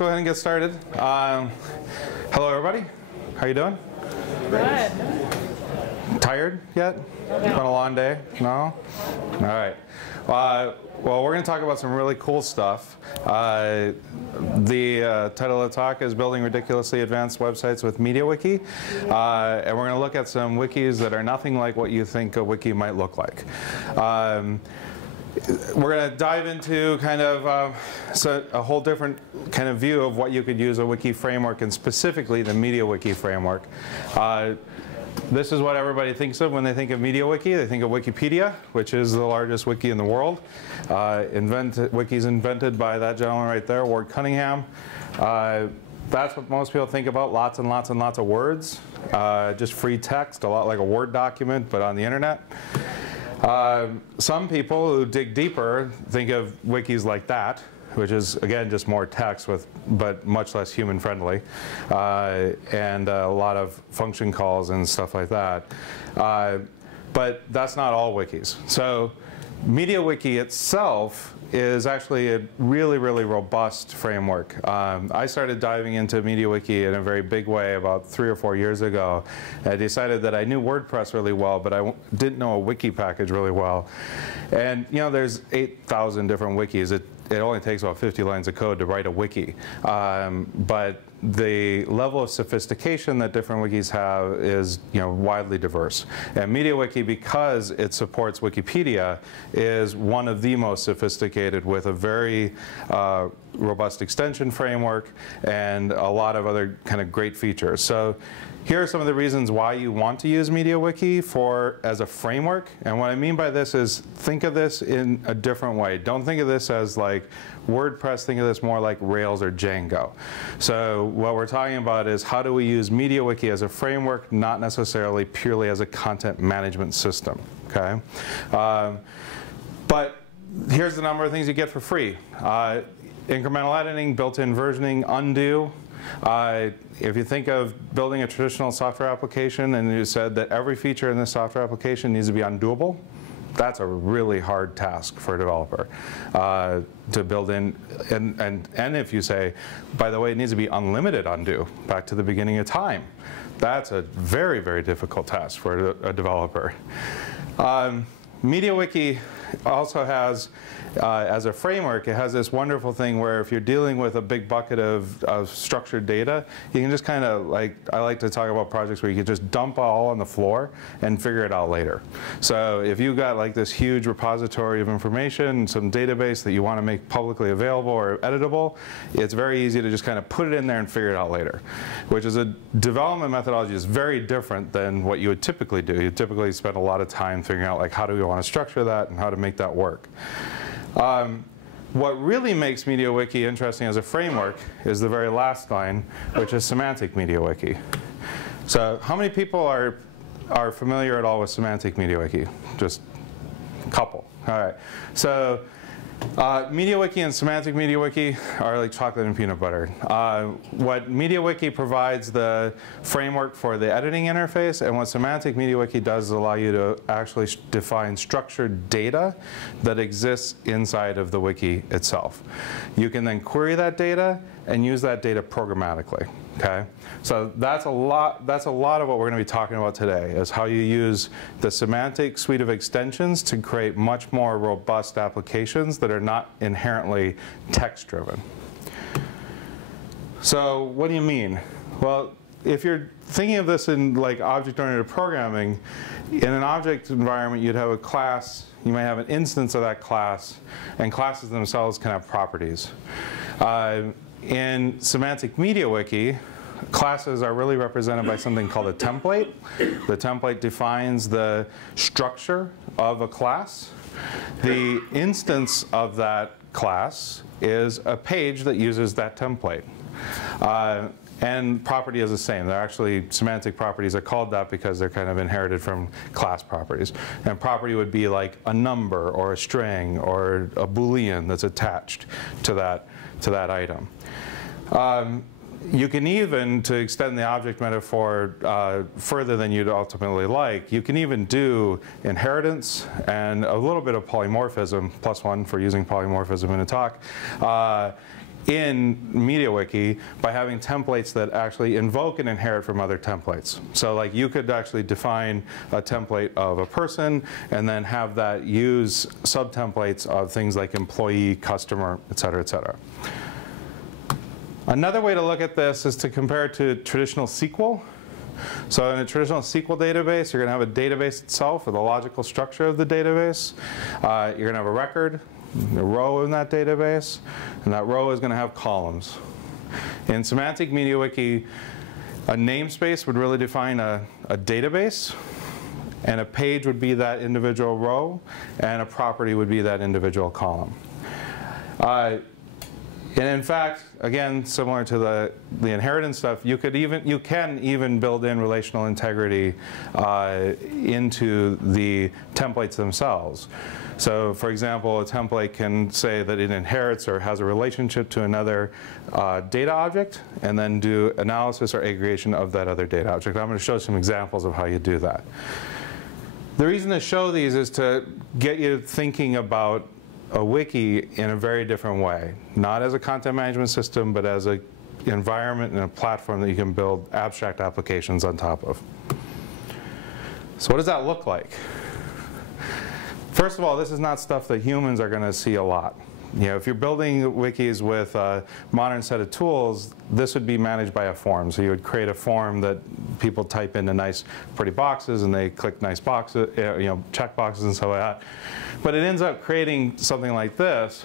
go ahead and get started. Hello, everybody. How you doing? Good. Tired yet? It's been a long day? No? All right. Well, we're going to talk about some really cool stuff. The title of the talk is Building Ridiculously Advanced Websites with Mediawiki. And we're going to look at some wikis that are nothing like what you think a wiki might look like. We're going to dive into kind of a whole different kind of view of what you could use a wiki framework, and specifically the Mediawiki framework. This is what everybody thinks of when they think of Mediawiki. They think of Wikipedia, which is the largest wiki in the world. Wiki's invented by that gentleman right there, Ward Cunningham. That's what most people think about, lots and lots and lots of words. Just free text, a lot like a Word document, but on the internet. Some people who dig deeper think of wikis like that, which is, again, just more text, but much less human-friendly, and a lot of function calls and stuff like that. But that's not all wikis. So Mediawiki itself is actually a really, really robust framework. I started diving into Mediawiki in a very big way about 3 or 4 years ago. I decided that I knew WordPress really well, but I didn't know a wiki package really well. And you know, there's 8,000 different wikis. It only takes about 50 lines of code to write a wiki. But the level of sophistication that different wikis have is, widely diverse. And Mediawiki, because it supports Wikipedia, is one of the most sophisticated, with a very robust extension framework and a lot of other kind of great features. So here are some of the reasons why you want to use Mediawiki as a framework. And what I mean by this is, think of this in a different way. Don't think of this as like WordPress. Think of this more like Rails or Django. So what we're talking about is, how do we use Mediawiki as a framework, not necessarily purely as a content management system. Okay? But here's the number of things you get for free. Incremental editing, built-in versioning, undo. If you think of building a traditional software application and you said that every feature in this software application needs to be undoable, that's a really hard task for a developer to build in. And if you say, by the way, it needs to be unlimited undo, back to the beginning of time, that's a very, very difficult task for a developer. Mediawiki also has, as a framework, it has this wonderful thing where if you're dealing with a big bucket of structured data, you can just kind of, I like to talk about projects where you can just dump it all on the floor and figure it out later. So if you've got like this huge repository of information, some database that you want to make publicly available or editable, it's very easy to just kind of put it in there and figure it out later, which is a development methodology is very different than what you would typically do. You typically spend a lot of time figuring out, like, how do we want to structure that and how to make that work. What really makes Mediawiki interesting as a framework is the very last line, which is Semantic Mediawiki. So how many people are familiar at all with Semantic Mediawiki? Just a couple. All right. So Mediawiki and Semantic Mediawiki are like chocolate and peanut butter. What Mediawiki provides the framework for the editing interface, and what Semantic Mediawiki does is allow you to actually define structured data that exists inside of the wiki itself. You can then query that data and use that data programmatically. Okay, so that's a lot of what we're going to be talking about today, is how you use the semantic suite of extensions to create much more robust applications that are not inherently text-driven. So what do you mean? Well, if you're thinking of this in like object-oriented programming, in an object environment you'd have a class, you might have an instance of that class, and classes themselves can have properties. In Semantic Mediawiki, classes are really represented by something called a template. The template defines the structure of a class. The instance of that class is a page that uses that template. And property is the same. They're actually, semantic properties are called that because they're kind of inherited from class properties. And property would be like a number or a string or a Boolean that's attached to that item. You can even, to extend the object metaphor further than you'd ultimately like, you can even do inheritance and a little bit of polymorphism, +1 for using polymorphism in a talk, in Mediawiki by having templates that actually invoke and inherit from other templates. So like you could actually define a template of a person and then have that use subtemplates of things like employee, customer, et cetera, et cetera. Another way to look at this is to compare it to traditional SQL. So in a traditional SQL database, you're going to have a database itself with a logical structure of the database. You're going to have a record, a row in that database, and that row is going to have columns. In Semantic Mediawiki, a namespace would really define a database, and a page would be that individual row, and a property would be that individual column. And in fact, again, similar to the inheritance stuff, you can even build in relational integrity into the templates themselves. So for example, a template can say that it inherits or has a relationship to another data object, and then do analysis or aggregation of that other data object. I'm going to show some examples of how you do that. The reason to show these is to get you thinking about a wiki in a very different way, not as a content management system, but as an environment and a platform that you can build abstract applications on top of. So what does that look like? First of all, this is not stuff that humans are going to see a lot. You know, if you're building wikis with a modern set of tools, this would be managed by a form. So you would create a form that people type into nice, pretty boxes, and they click nice boxes, check boxes and stuff like that. But it ends up creating something like this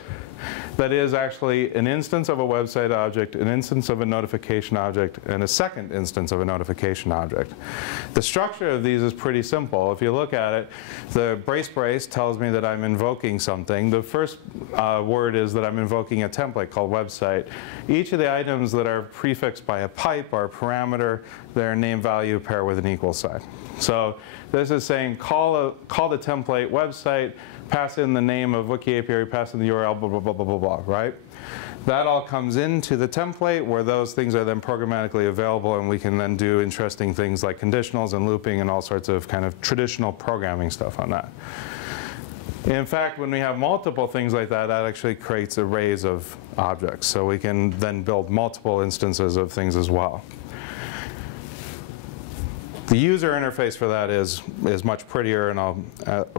that is actually an instance of a website object, an instance of a notification object, and a second instance of a notification object. The structure of these is pretty simple. If you look at it, the brace tells me that I'm invoking something. The first word is that I'm invoking a template called website. Each of the items that are prefixed by a pipe or a parameter, their name value pair with an equal sign. So this is saying call the template website, pass in the name of Wiki API, pass in the URL, blah, blah, blah, blah, blah, blah, right? That all comes into the template where those things are then programmatically available, and we can then do interesting things like conditionals and looping and all sorts of kind of traditional programming stuff on that. In fact, when we have multiple things like that, that actually creates arrays of objects. So we can then build multiple instances of things as well. The user interface for that is much prettier, and I'll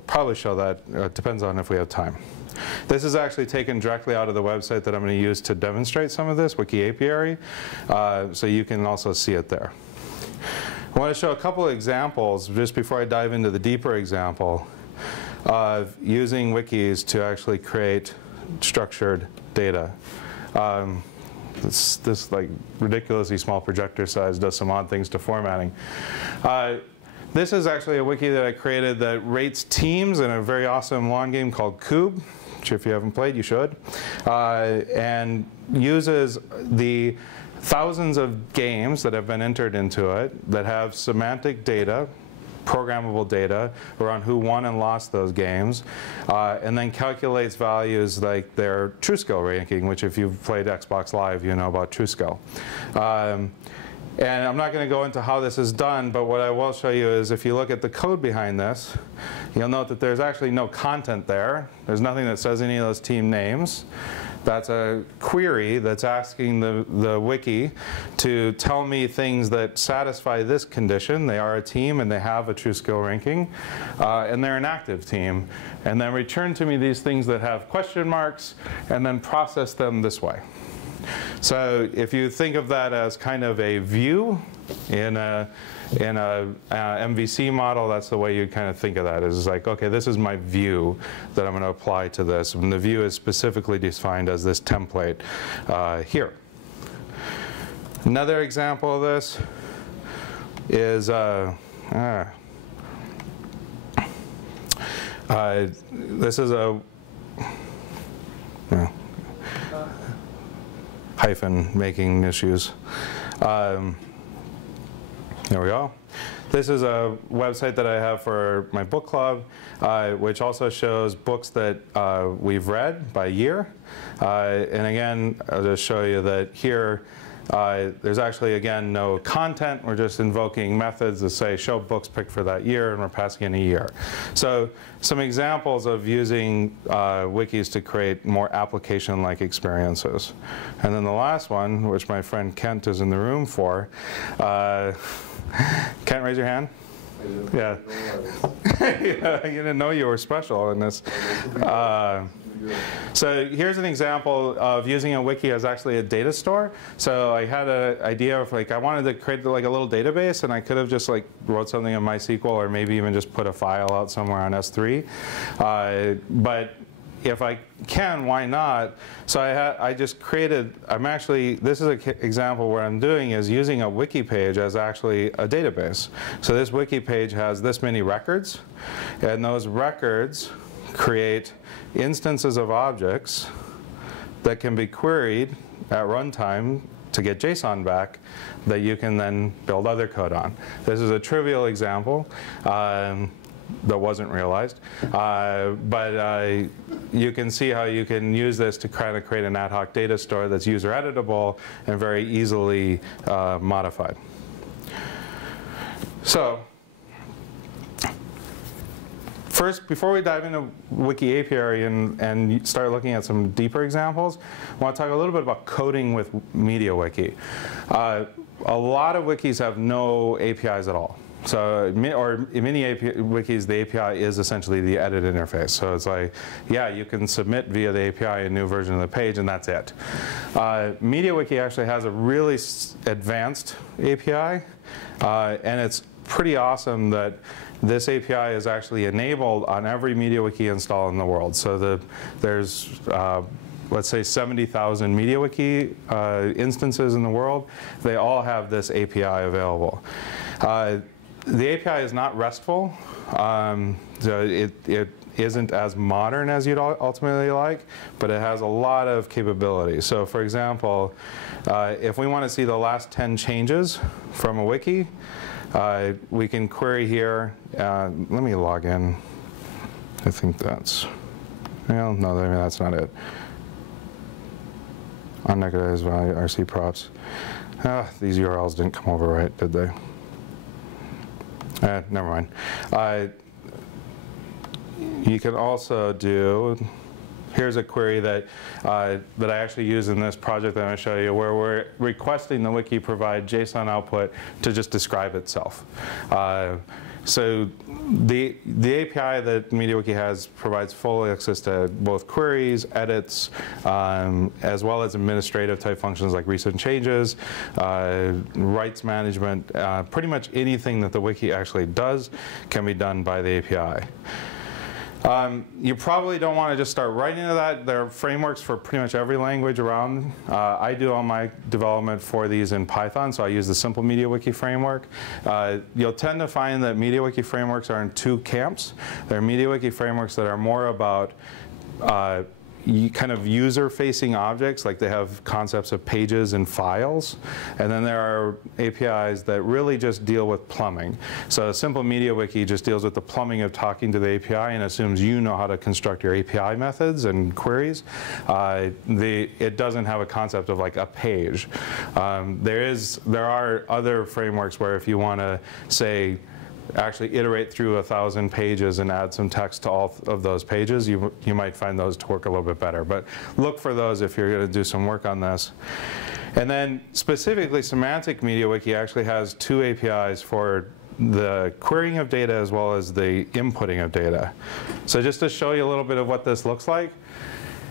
probably show that. It depends on if we have time. This is actually taken directly out of the website that I'm going to use to demonstrate some of this, Wiki API, so you can also see it there. I want to show a couple of examples just before I dive into the deeper example of using wikis to actually create structured data. This like ridiculously small projector size does some odd things to formatting. This is actually a wiki that I created that rates teams in a very awesome lawn game called Cube, which if you haven't played, you should, and uses the thousands of games that have been entered into it that have semantic data, programmable data around who won and lost those games, and then calculates values like their true skill ranking, which if you've played Xbox Live, you know about true skill. And I'm not going to go into how this is done, but what I will show you is if you look at the code behind this, you'll note that there's actually no content there. There's nothing that says any of those team names. That's a query that's asking the wiki to tell me things that satisfy this condition. They are a team and they have a true skill ranking, and they're an active team. And then return to me these things that have question marks, and then process them this way. So if you think of that as kind of a view in a MVC model, that's the way you kind of think of that. Is like, okay, this is my view that I'm going to apply to this. And the view is specifically defined as this template here. Another example of this is this is a hyphen making issues. There we go. This is a website that I have for my book club, which also shows books that we've read by year. And again, I'll just show you that here There's actually, again, no content. We're just invoking methods that say show books picked for that year, and we're passing in a year. So some examples of using wikis to create more application-like experiences. And then the last one, which my friend Kent is in the room for. Kent, raise your hand. Yeah. Yeah, you didn't know you were special in this. So here's an example of using a wiki as actually a data store. So I had an idea of I wanted to create like a little database, and I could have just wrote something in MySQL, or maybe even just put a file out somewhere on S3. But if I can, why not? So I just created, this is an example where I'm doing is using a wiki page as actually a database. So this wiki page has this many records, and those records create instances of objects that can be queried at runtime to get JSON back that you can then build other code on. This is a trivial example that wasn't realized, but you can see how you can use this to kind of create an ad hoc data store that's user editable and very easily modified. So first, before we dive into Wiki API and start looking at some deeper examples, I want to talk a little bit about coding with Mediawiki. A lot of wikis have no APIs at all. So, or in many wikis, the API is essentially the edit interface. So it's like, yeah, you can submit via the API a new version of the page, and that's it. Mediawiki actually has a really advanced API, and it's pretty awesome that this API is actually enabled on every Mediawiki install in the world. So there's let's say 70,000 Mediawiki instances in the world. They all have this API available. The API is not RESTful, so it isn't as modern as you'd ultimately like, but it has a lot of capability. So for example, if we want to see the last 10 changes from a wiki, we can query here. Let me log in. I think that's, well, no, maybe that's not it. Unnecognize value, RC props. These URLs didn't come over right, did they? Never mind. You can also do, here's a query that I actually use in this project that I'm going to show you, where we're requesting the wiki provide JSON output to just describe itself. So the API that Mediawiki has provides full access to both queries, edits, as well as administrative type functions like recent changes, rights management. Pretty much anything that the wiki actually does can be done by the API. You probably don't want to just start writing into that. There are frameworks for pretty much every language around. I do all my development for these in Python, so I use the simple Mediawiki framework. You'll tend to find that Mediawiki frameworks are in two camps. There are Mediawiki frameworks that are more about kind of user-facing objects, like they have concepts of pages and files. And then there are APIs that really just deal with plumbing. So a simple Mediawiki just deals with the plumbing of talking to the API and assumes you know how to construct your API methods and queries. It doesn't have a concept of like a page. There are other frameworks where if you want to say, actually iterate through 1,000 pages and add some text to all of those pages, you might find those to work a little bit better. But look for those if you're going to do some work on this. And then specifically, Semantic Mediawiki actually has two APIs for the querying of data as well as the inputting of data. So just to show you a little bit of what this looks like,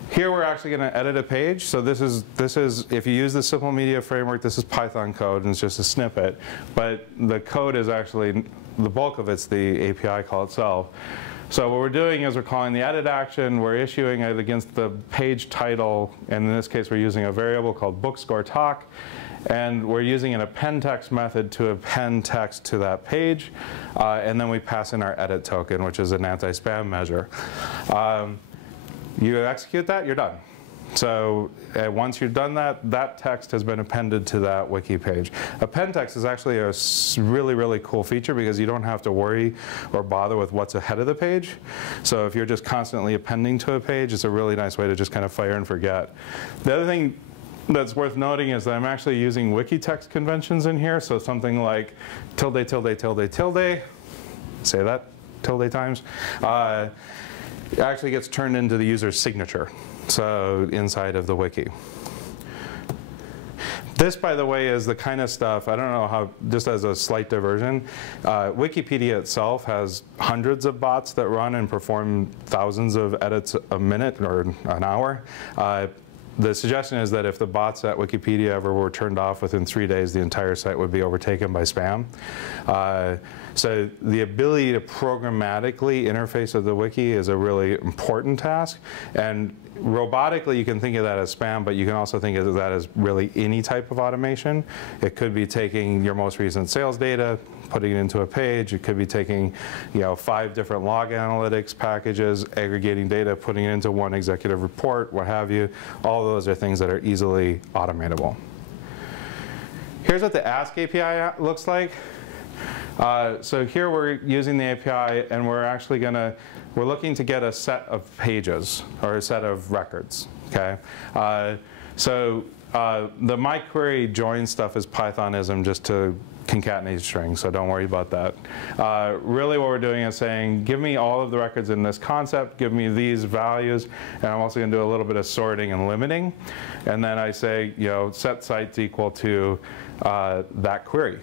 here we're actually going to edit a page. So this is if you use the simple media framework, this is Python code and it's just a snippet. But the code is actually, the bulk of it's the API call itself. So what we're doing is we're calling the edit action, we're issuing it against the page title, and in this case we're using a variable called bookScoreTalk, and we're using an append text method to append text to that page, and then we pass in our edit token, which is an anti-spam measure. You execute that, you're done. So once you've done that, that text has been appended to that wiki page. Append text is actually a really, really cool feature because you don't have to worry or bother with what's ahead of the page. So if you're just constantly appending to a page, it's a really nice way to just kind of fire and forget. The other thing that's worth noting is that I'm actually using wiki text conventions in here. So something like tilde, tilde, tilde, tilde, say that tilde times, it actually gets turned into the user's signature, so inside of the wiki. This, by the way, is the kind of stuff, I don't know how, just as a slight diversion, Wikipedia itself has hundreds of bots that run and perform thousands of edits a minute or an hour. The suggestion is that if the bots at Wikipedia ever were turned off within 3 days, the entire site would be overtaken by spam. So the ability to programmatically interface with the wiki is a really important task. And robotically, you can think of that as spam, but you can also think of that as really any type of automation. It could be taking your most recent sales data, putting it into a page. It could be taking 5 different log analytics packages, aggregating data, putting it into one executive report, what have you. All those are things that are easily automatable. Here's what the Ask API looks like. So here we're using the API, and we're actually we're looking to get a set of pages or a set of records. Okay. So the my query join stuff is Pythonism just to concatenate strings, so don't worry about that. Really what we're doing is saying, give me all of the records in this concept, give me these values, and I'm also going to do a little bit of sorting and limiting. And then I say, set sites equal to that query.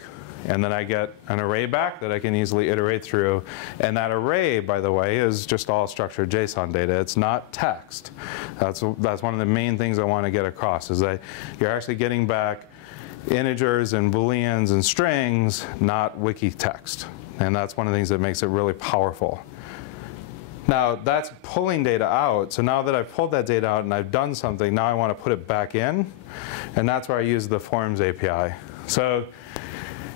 And then I get an array back that I can easily iterate through. And that array, by the way, is just all structured JSON data. It's not text. That's one of the main things I want to get across, is that you're actually getting back integers and booleans and strings, not wiki text. And that's one of the things that makes it really powerful. Now, that's pulling data out. So now that I've pulled that data out and I've done something, now I want to put it back in. And that's where I use the Forms API. So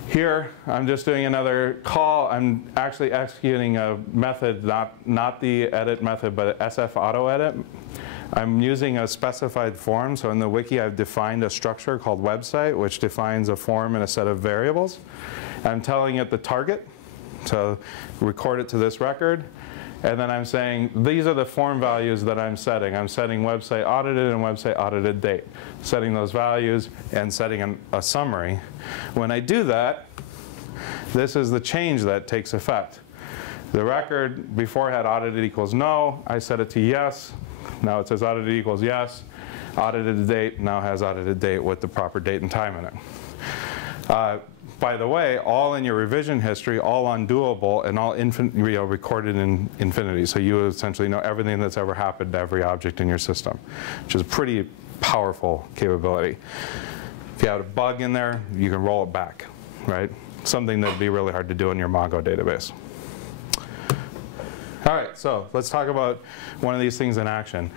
here, I'm just doing another call. I'm actually executing a method, not the edit method, but SF auto edit. I'm using a specified form. So in the wiki, I've defined a structure called website, which defines a form and a set of variables. I'm telling it the target. So record it to this record. And then I'm saying, these are the form values that I'm setting. I'm setting website audited and website audited date. Setting those values and setting a summary. When I do that, this is the change that takes effect. The record before had audited equals no. I set it to yes. Now it says audited equals yes. Audited date now has audited date with the proper date and time in it. By the way, all in your revision history, all undoable, and all recorded in infinity. So you essentially know everything that's ever happened to every object in your system, which is a pretty powerful capability. If you have a bug in there, you can roll it back, right? Something that would be really hard to do in your Mongo database. All right, so let's talk about one of these things in action.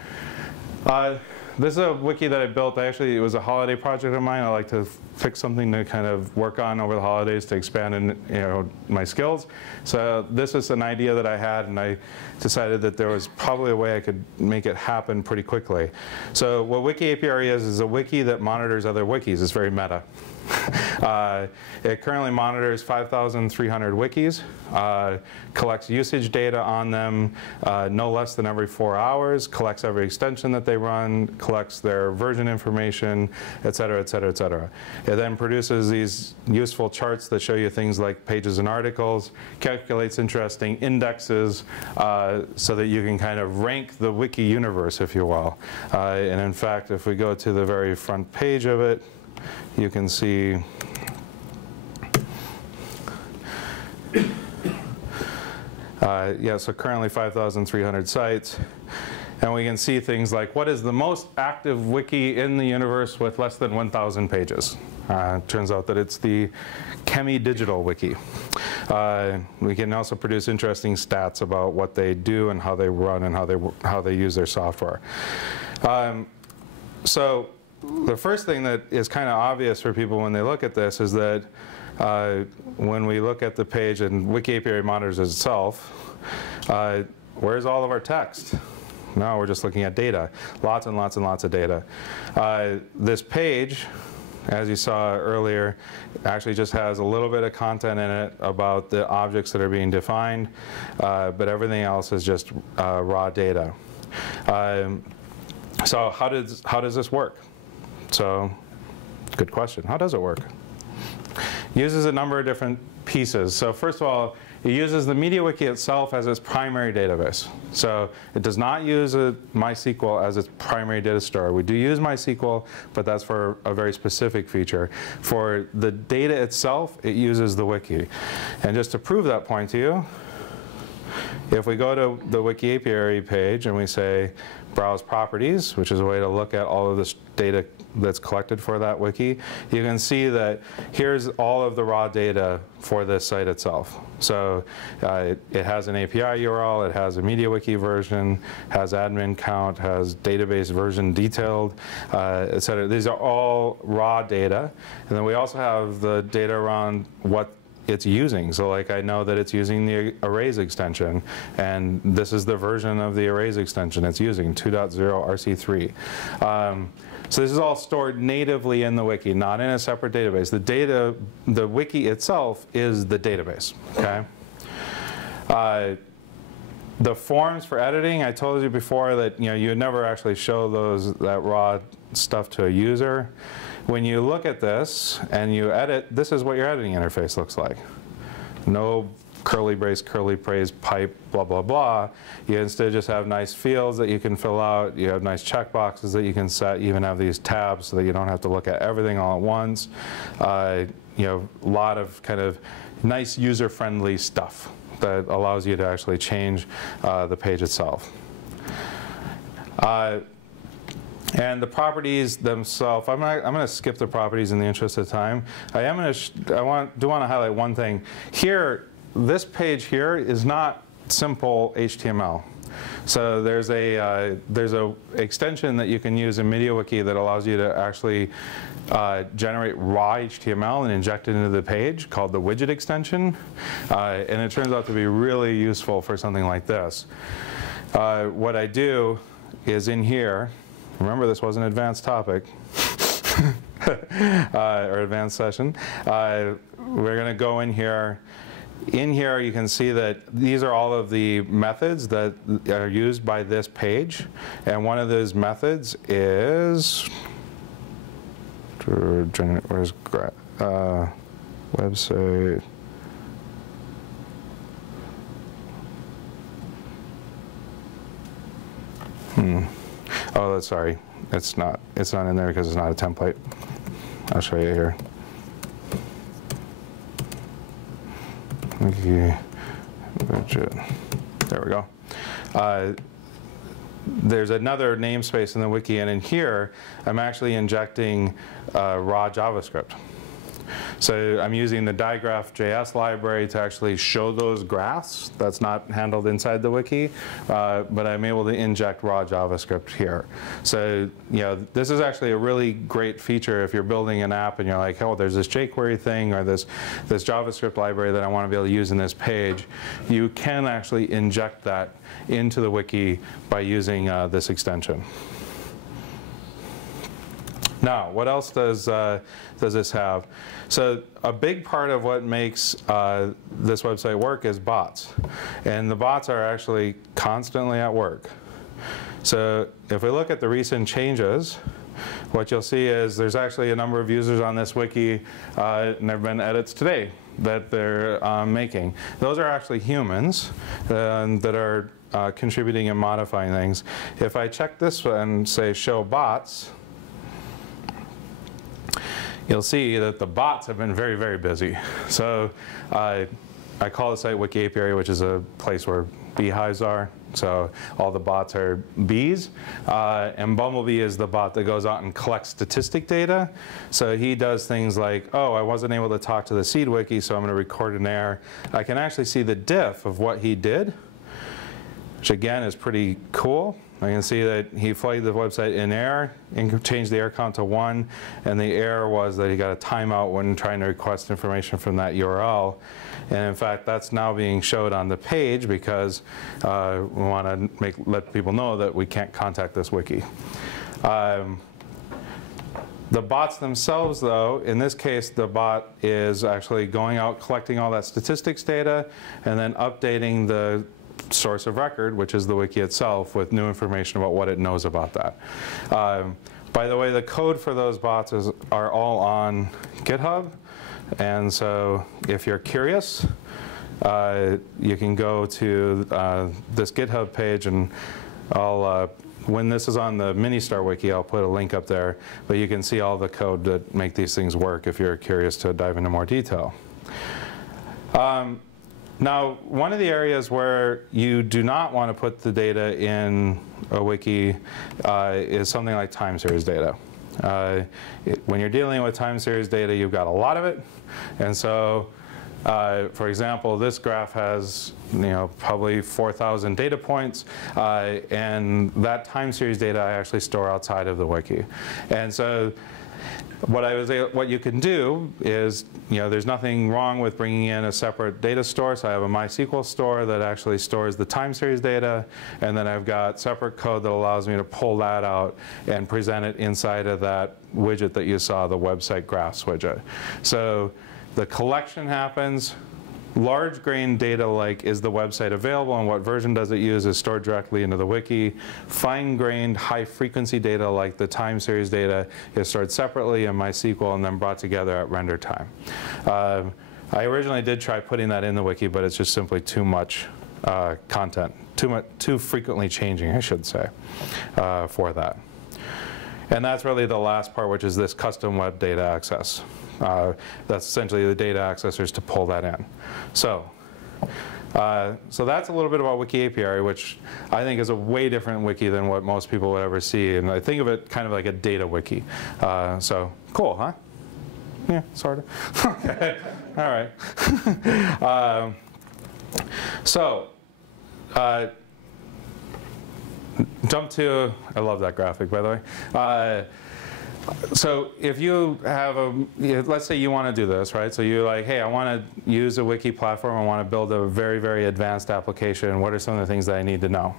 This is a wiki that I built. It was a holiday project of mine. I like to fix something to kind of work on over the holidays to expand in, my skills. So this is an idea that I had, and I decided that there was probably a way I could make it happen pretty quickly. So what Wiki API is a wiki that monitors other wikis. It's very meta. It currently monitors 5,300 wikis, collects usage data on them no less than every 4 hours, collects every extension that they run, collects their version information, et cetera, et cetera, et cetera. It then produces these useful charts that show you things like pages and articles, calculates interesting indexes so that you can kind of rank the wiki universe, if you will. And in fact, if we go to the very front page of it, you can see so currently 5,300 sites. And we can see things like, what is the most active wiki in the universe with less than 1,000 pages? Turns out that it's the Chemi Digital Wiki. We can also produce interesting stats about what they do and how they run and how they use their software. So the first thing that is kind of obvious for people when they look at this is that when we look at the page and Wiki API monitors itself, where's all of our text? No, we're just looking at data. Lots and lots and lots of data. This page, as you saw earlier, actually just has a little bit of content in it about the objects that are being defined, but everything else is just raw data. So how does this work? So, good question. How does it work? It uses a number of different pieces. So first of all, it uses the Mediawiki itself as its primary database. So it does not use MySQL as its primary data store. We do use MySQL, but that's for a very specific feature. For the data itself, it uses the wiki. And just to prove that point to you, if we go to the Wiki API page and we say browse properties, which is a way to look at all of this data that's collected for that wiki, you can see that here's all of the raw data for this site itself. So it has an API URL, it has a Mediawiki version, has admin count, has database version detailed, etc. These are all raw data. And then we also have the data around what it's using. So like I know that it's using the arrays extension, and this is the version of the arrays extension it's using, 2.0 RC3. So this is all stored natively in the wiki, not in a separate database. The wiki itself is the database, okay? The forms for editing, I told you before that you would never actually show that raw stuff to a user. When you look at this and you edit, this is what your editing interface looks like. No curly brace, pipe, blah, blah, blah. You instead just have nice fields that you can fill out. You have nice checkboxes that you can set. You even have these tabs so that you don't have to look at everything all at once. A lot of kind of nice user-friendly stuff that allows you to actually change the page itself. And the properties themselves, I'm going to skip the properties in the interest of time. I do want to highlight one thing. Here, this page here is not simple HTML. So there's a extension that you can use in Mediawiki that allows you to actually generate raw HTML and inject it into the page called the Widget Extension. And it turns out to be really useful for something like this. What I do is in here, remember, this was an advanced topic, or advanced session. We're going to go in here. In here, you can see that these are all of the methods that are used by this page. And one of those methods is, where's website? Oh, sorry. It's not in there because it's not a template. I'll show you here. Okay. There we go. There's another namespace in the wiki, and in here, I'm actually injecting raw JavaScript. So I'm using the digraph.js library to actually show those graphs. That's not handled inside the wiki, but I'm able to inject raw JavaScript here. So this is actually a really great feature if you're building an app and you're like, oh, there's this jQuery thing or this JavaScript library that I want to be able to use in this page. You can actually inject that into the wiki by using this extension. Now, what else does this have? So a big part of what makes this website work is bots. And the bots are actually constantly at work. So if we look at the recent changes, what you'll see is there's actually a number of users on this wiki, and there have been edits today that they're making. Those are actually humans that are contributing and modifying things. If I check this one and say show bots, you'll see that the bots have been very, very busy. So I call the site Wiki API, which is a place where beehives are. So all the bots are bees. And Bumblebee is the bot that goes out and collects statistic data. So he does things like, oh, I wasn't able to talk to the seed wiki, so I'm going to record an error. I can actually see the diff of what he did, which again is pretty cool. I can see that he flagged the website in error and changed the error count to 1. And the error was that he got a timeout when trying to request information from that URL. And in fact, that's now being showed on the page because we want to let people know that we can't contact this wiki. The bots themselves, though, in this case, the bot is actually going out, collecting all that statistics data, and then updating the source of record, which is the wiki itself, with new information about what it knows about that. By the way, the code for those bots are all on GitHub. And so if you're curious, you can go to this GitHub page, and when this is on the Ministar wiki, I'll put a link up there. But you can see all the code that make these things work if you're curious to dive into more detail. Now, one of the areas where you do not want to put the data in a wiki is something like time series data. When you're dealing with time series data, you've got a lot of it. And so, for example, this graph has probably 4,000 data points. And that time series data I actually store outside of the wiki. And so what you can do is, there's nothing wrong with bringing in a separate data store. So I have a MySQL store that actually stores the time series data, and then I've got separate code that allows me to pull that out and present it inside of that widget that you saw, the website graphs widget. So the collection happens. Large grain data like is the website available and what version does it use is stored directly into the wiki. Fine grained high frequency data like the time series data is stored separately in MySQL and then brought together at render time. I originally did try putting that in the wiki, but it's just simply too much content, too frequently changing, I should say, for that. And that's really the last part, which is this custom web data access. That's essentially the data accessors to pull that in. So that's a little bit about Wiki API, which I think is a way different wiki than what most people would ever see. And I think of it kind of like a data wiki. So cool, huh? Yeah, sort of. Okay, all right. Jump to, I love that graphic, by the way. So if you have let's say you want to do this, right? So you're like, hey, I want to use a wiki platform. I want to build a very, very advanced application. What are some of the things that I need to know?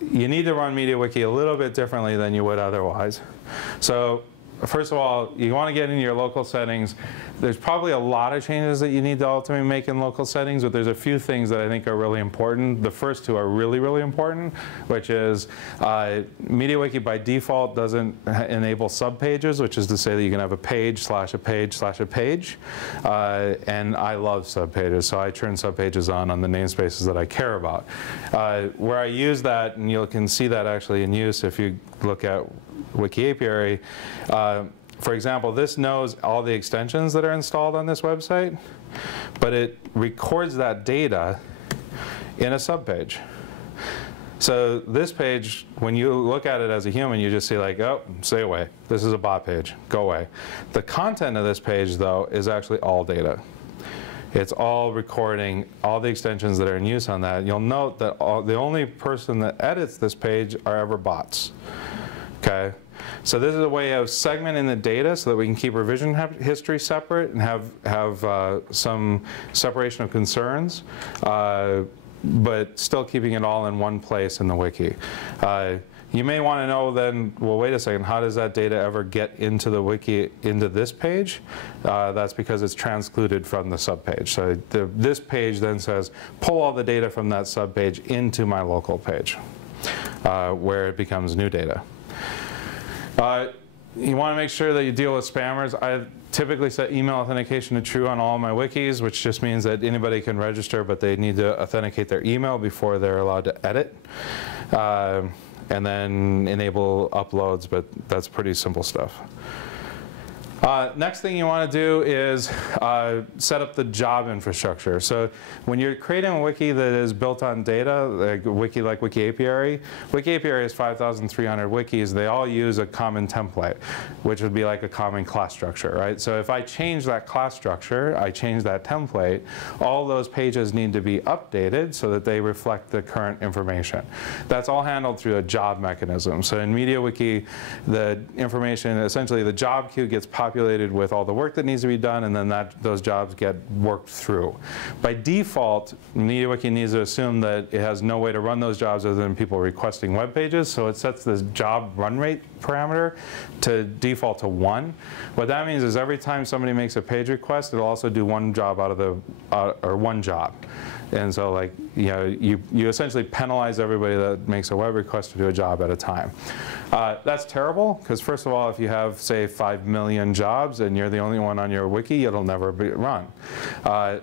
You need to run Mediawiki a little bit differently than you would otherwise. So first of all, you want to get into your local settings. There's probably a lot of changes that you need to ultimately make in local settings, but there's a few things that I think are really important. The first two are really, really important, which is Mediawiki by default doesn't enable subpages, which is to say that you can have a page slash a page slash a page. And I love subpages, so I turn subpages on the namespaces that I care about. Where I use that, and you can see that actually in use if you look at Wiki API. For example, this knows all the extensions that are installed on this website, but it records that data in a subpage. So this page, when you look at it as a human, you just see like, oh, stay away. This is a bot page. Go away. The content of this page, though, is actually all data. It's all recording all the extensions that are in use on that. You'll note that the only person that edits this page are ever bots. Okay? So this is a way of segmenting the data so that we can keep revision history separate and have some separation of concerns, but still keeping it all in one place in the wiki. You may want to know then, well, wait a second, how does that data ever get into the wiki, into this page? That's because it's transcluded from the subpage. So this page then says, pull all the data from that subpage into my local page, where it becomes new data. You want to make sure that you deal with spammers. I typically set email authentication to true on all my wikis, which just means that anybody can register, but they need to authenticate their email before they're allowed to edit. And then enable uploads, but that's pretty simple stuff. Next thing you want to do is set up the job infrastructure. So when you're creating a wiki that is built on data, like Wiki API, Wiki API has 5,300 wikis. They all use a common template, which would be like a common class structure, right? So if I change that class structure, I change that template, all those pages need to be updated so that they reflect the current information. That's all handled through a job mechanism. So in Mediawiki, the information, essentially the job queue gets populated with all the work that needs to be done, and then those jobs get worked through. By default, Mediawiki needs to assume that it has no way to run those jobs other than people requesting web pages, so it sets this job run rate parameter to default to 1. What that means is every time somebody makes a page request, it'll also do one job out of the, or one job. And so like, you essentially penalize everybody that makes a web request to do a job at a time. That's terrible, because first of all, if you have, say, 5 million jobs and you're the only one on your wiki, it'll never be run.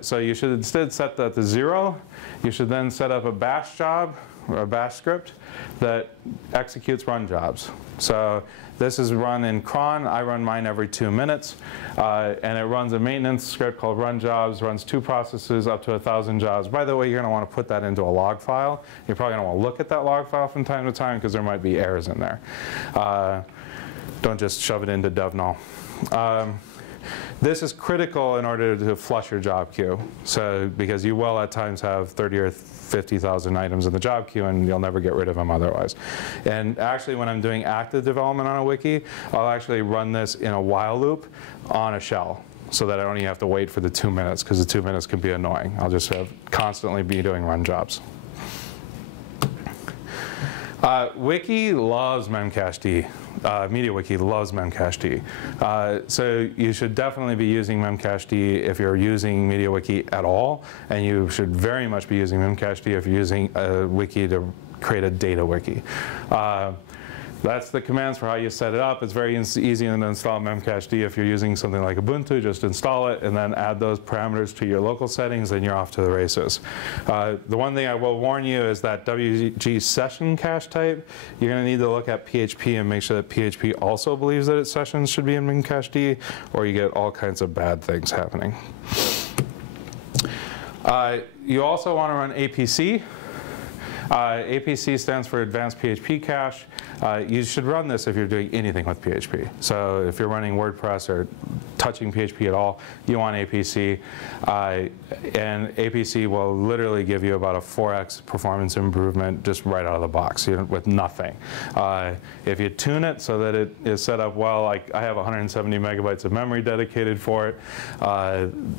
So you should instead set that to 0. You should then set up a bash job, or a bash script, that executes run jobs. So this is run in cron. I run mine every 2 minutes. And it runs a maintenance script called run jobs, runs 2 processes up to 1,000 jobs. By the way, you're going to want to put that into a log file. You're probably going to want to look at that log file from time to time, because there might be errors in there. Don't just shove it into DevNull. This is critical in order to flush your job queue. So, because you will at times have 30 or 50,000 items in the job queue, and you'll never get rid of them otherwise. And actually, when I'm doing active development on a wiki, I'll actually run this in a while loop on a shell, so that I don't even have to wait for the 2 minutes, because the 2 minutes can be annoying. I'll just constantly be doing run jobs. Wiki loves Memcache D. Mediawiki loves Memcache D. So you should definitely be using Memcache D if you're using Mediawiki at all, and you should very much be using Memcache D if you're using a wiki to create a data wiki. That's the commands for how you set it up. It's very easy to install Memcache D if you're using something like Ubuntu. Just install it and then add those parameters to your local settings, and you're off to the races. The one thing I will warn you is that WG session cache type, you're going to need to look at PHP and make sure that PHP also believes that its sessions should be in Memcache D, or you get all kinds of bad things happening. You also want to run APC. APC stands for Advanced PHP Cache. You should run this if you're doing anything with PHP. So if you're running WordPress or touching PHP at all, you want APC. And APC will literally give you about a 4x performance improvement just right out of the box with nothing. If you tune it so that it is set up well, like I have 170 megabytes of memory dedicated for it,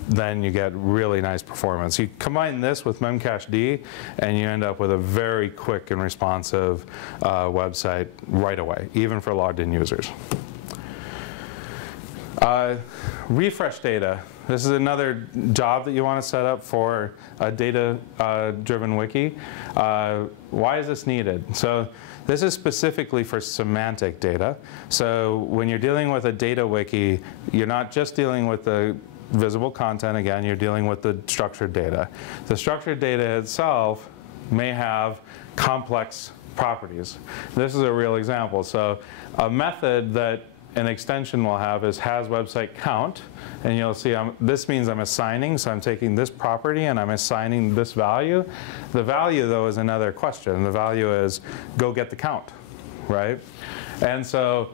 then you get really nice performance. You combine this with Memcache D, and you end up with a very quick and responsive website right away, even for logged in users. Refresh data. This is another job that you want to set up for a data-driven wiki. Why is this needed? So this is specifically for semantic data. So when you're dealing with a data wiki, you're not just dealing with the visible content. Again, you're dealing with the structured data. The structured data itself may have complex properties. This is a real example. So a method that an extension will have is has website count, and you'll see this means I'm assigning, so I'm taking this property and I'm assigning this value. The value, though, is another question. The value is go get the count, right? And so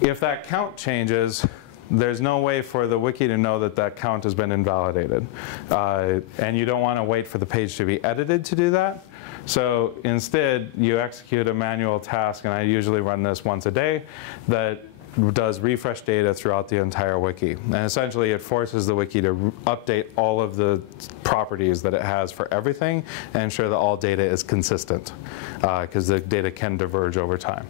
if that count changes, there's no way for the wiki to know that that count has been invalidated. And you don't want to wait for the page to be edited to do that. So instead, you execute a manual task, and I usually run this once a day, that does refresh data throughout the entire wiki. And essentially, it forces the wiki to update all of the properties that it has for everything and ensure that all data is consistent, because the data can diverge over time.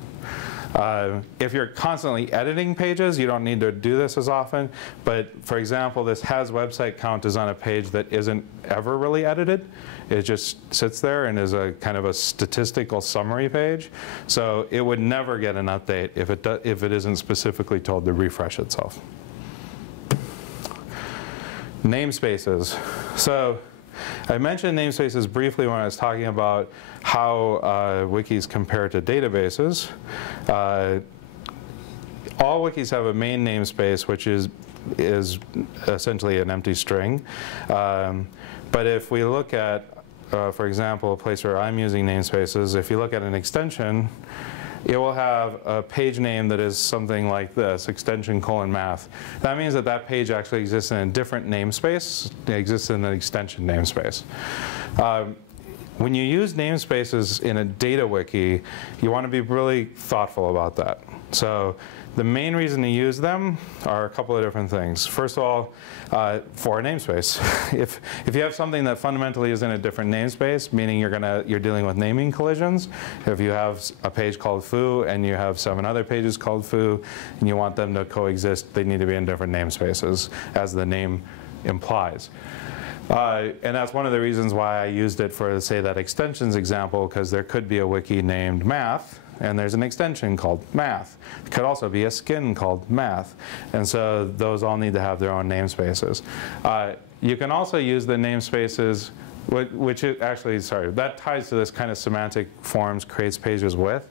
If you're constantly editing pages, you don't need to do this as often. But for example, this has website count is on a page that isn't ever really edited. It just sits there and is a kind of a statistical summary page. So it would never get an update if it isn't specifically told to refresh itself. Namespaces. So I mentioned namespaces briefly when I was talking about how wikis compare to databases. All wikis have a main namespace, which is essentially an empty string. But if we look at, for example, a place where I'm using namespaces, if you look at an extension, it will have a page name that is something like this, extension:math. That means that that page actually exists in a different namespace. It exists in an extension namespace. When you use namespaces in a data wiki, you want to be really thoughtful about that. So the main reason to use them are a couple of different things. First of all, for a namespace. If you have something that fundamentally is in a different namespace, meaning you're dealing with naming collisions, if you have a page called foo and you have 7 other pages called foo and you want them to coexist, they need to be in different namespaces, as the name implies. And that's one of the reasons why I used it for, say, that extensions example, because there could be a wiki named math, and there's an extension called math. It could also be a skin called math. And so those all need to have their own namespaces. You can also use the namespaces, which is actually, sorry, that ties to this kind of semantic forms creates pages with.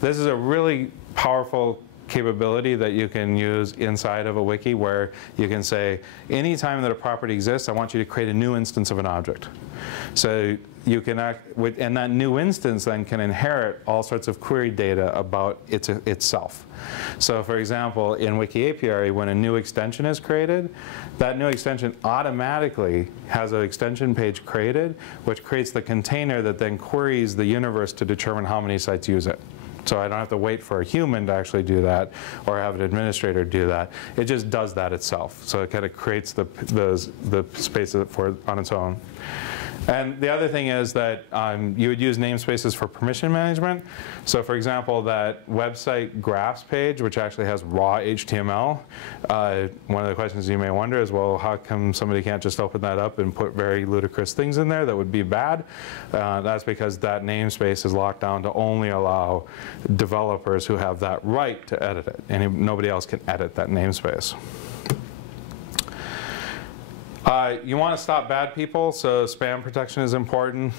This is a really powerful capability that you can use inside of a wiki, where you can say, anytime that a property exists, I want you to create a new instance of an object. So you can and that new instance then can inherit all sorts of query data about itself. So for example, in Wiki API, when a new extension is created, that new extension automatically has an extension page created, which creates the container that then queries the universe to determine how many sites use it. So I don't have to wait for a human to actually do that or have an administrator do that. It just does that itself. So it kind of creates the space for on its own. And the other thing is that you would use namespaces for permission management. So for example, that website graphs page, which actually has raw HTML, one of the questions you may wonder is, well, how come somebody can't just open that up and put very ludicrous things in there that would be bad? That's because that namespace is locked down to only allow developers who have that right to edit it. And nobody else can edit that namespace. You want to stop bad people, so spam protection is important.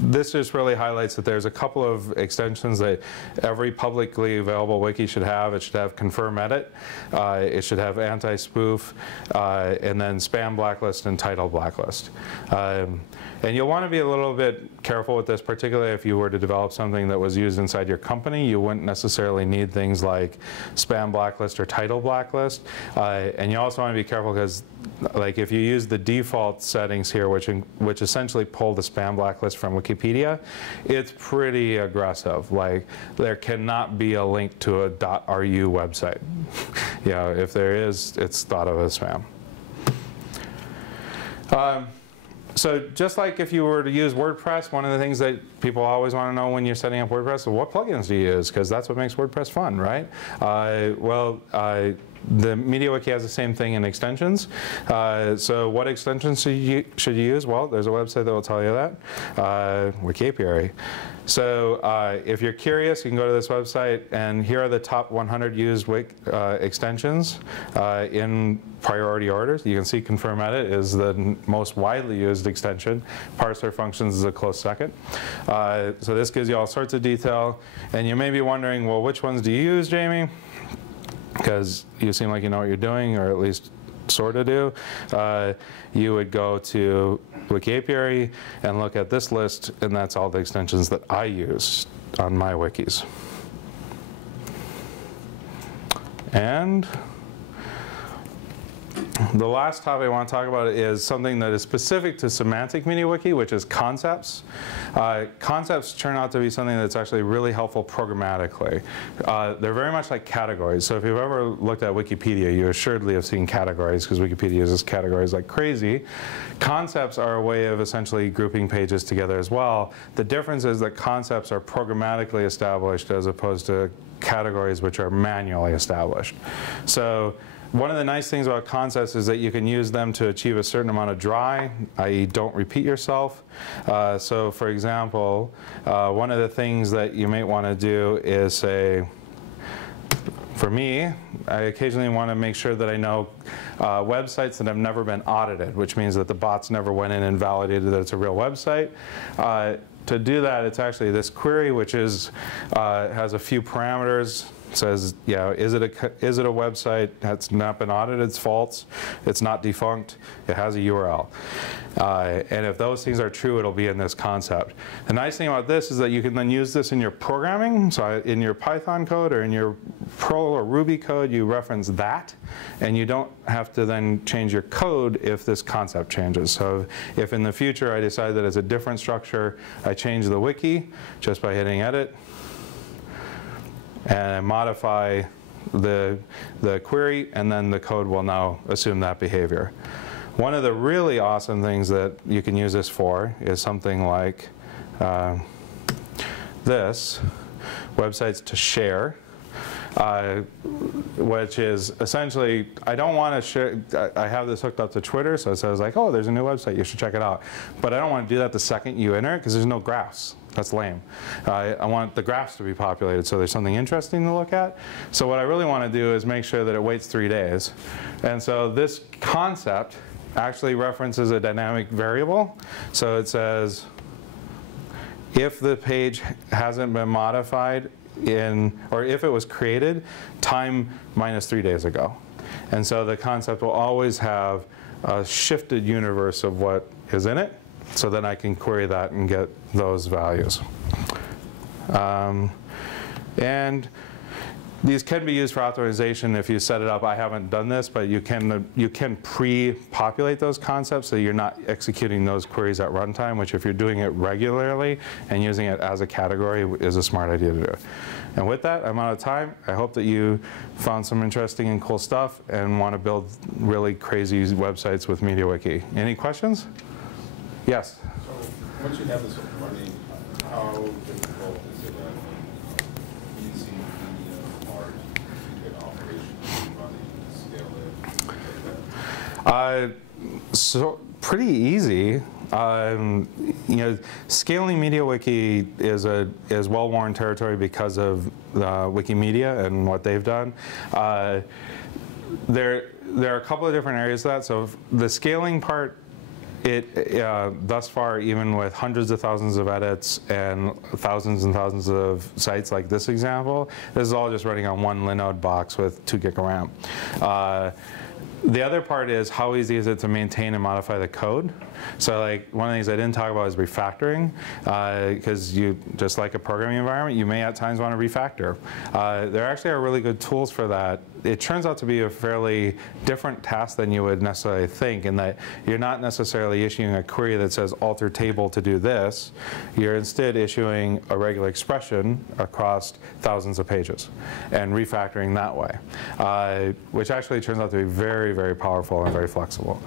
This just really highlights that there's a couple of extensions that every publicly available wiki should have. It should have confirm edit, it should have anti-spoof, and then spam blacklist and title blacklist. And you'll want to be a little bit careful with this, particularly if you were to develop something that was used inside your company. You wouldn't necessarily need things like spam blacklist or title blacklist. And you also want to be careful because, like, if you use the default settings here, which essentially pull the spam blacklist from Wikipedia, it's pretty aggressive. Like, there cannot be a link to a .ru website. You know, if there is, it's thought of as spam. So just like if you were to use WordPress, one of the things that people always want to know when you're setting up WordPress is, what plugins do you use? Because that's what makes WordPress fun, right? The Mediawiki has the same thing in extensions. So what extensions should you use? Well, there's a website that will tell you that, Wiki API. So if you're curious, you can go to this website, and here are the top 100 used extensions in priority orders. You can see confirm edit is the most widely used extension. Parser functions is a close second. So this gives you all sorts of detail. And you may be wondering, well, which ones do you use, Jamie? Because you seem like you know what you're doing, or at least sort of do. You would go to Wiki API and look at this list, and that's all the extensions that I use on my wikis. And the last topic I want to talk about is something that is specific to Semantic Mediawiki, which is concepts. Concepts turn out to be something that's actually really helpful programmatically. They're very much like categories. So if you've ever looked at Wikipedia, you assuredly have seen categories, because Wikipedia uses categories like crazy. Concepts are a way of essentially grouping pages together as well. The difference is that concepts are programmatically established as opposed to categories which are manually established. So one of the nice things about concepts is that you can use them to achieve a certain amount of dry, i.e. don't repeat yourself. So for example, one of the things that you might want to do is say, for me, I occasionally want to make sure that I know websites that have never been audited, which means that the bots never went in and validated that it's a real website. To do that, it's actually this query, which is has a few parameters. Says, yeah, is it a website that's not been audited? It's false. It's not defunct. It has a URL. And if those things are true, it'll be in this concept. The nice thing about this is that you can then use this in your programming. So in your Python code or in your Perl or Ruby code, you reference that, and you don't have to then change your code if this concept changes. So if in the future I decide that it's a different structure, I change the wiki just by hitting edit, and modify the query, and then the code will now assume that behavior. One of the really awesome things that you can use this for is something like this, websites to share. which is essentially, I don't want to share, I have this hooked up to Twitter, so it says like, oh, there's a new website, you should check it out. But I don't want to do that the second you enter it, because there's no graphs. That's lame. I want the graphs to be populated so there's something interesting to look at. So what I really want to do is make sure that it waits 3 days. And so this concept actually references a dynamic variable. So it says, if the page hasn't been modified or if it was created, time minus 3 days ago. And so the concept will always have a shifted universe of what is in it, so then I can query that and get those values. And these can be used for authorization if you set it up. I haven't done this, but you can pre-populate those concepts so you're not executing those queries at runtime, which if you're doing it regularly and using it as a category is a smart idea to do. And with that, I'm out of time. I hope that you found some interesting and cool stuff and want to build really crazy websites with Mediawiki. Any questions? Yes? So once you have this up and running, how difficult is it easy, medium, hard to get operations running, scale it, So pretty easy. You know, scaling Mediawiki is well-worn territory because of Wikimedia and what they've done. There are a couple of different areas of that. So the scaling part, thus far, even with hundreds of thousands of edits and thousands of sites like this example, this is all just running on one Linode box with 2 gig of RAM. The other part is how easy is it to maintain and modify the code. So like one of the things I didn't talk about is refactoring, because you, just like a programming environment, you may at times want to refactor. There actually are really good tools for that. It turns out to be a fairly different task than you would necessarily think, in that you're not necessarily issuing a query that says alter table to do this. You're instead issuing a regular expression across thousands of pages and refactoring that way, which actually turns out to be very, very powerful and very flexible.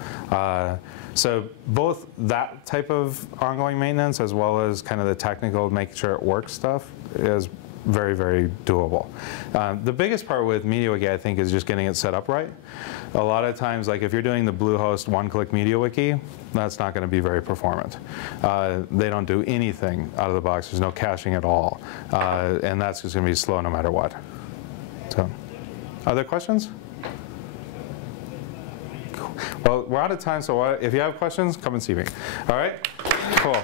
So both that type of ongoing maintenance as well as kind of the technical making sure it works stuff is very, very doable. The biggest part with Mediawiki, I think, is just getting it set up right. A lot of times, like if you're doing the Bluehost one-click Mediawiki, that's not going to be very performant. They don't do anything out of the box. There's no caching at all. And that's just going to be slow no matter what. So, other questions? Well, we're out of time, so if you have questions, come and see me. All right? Cool.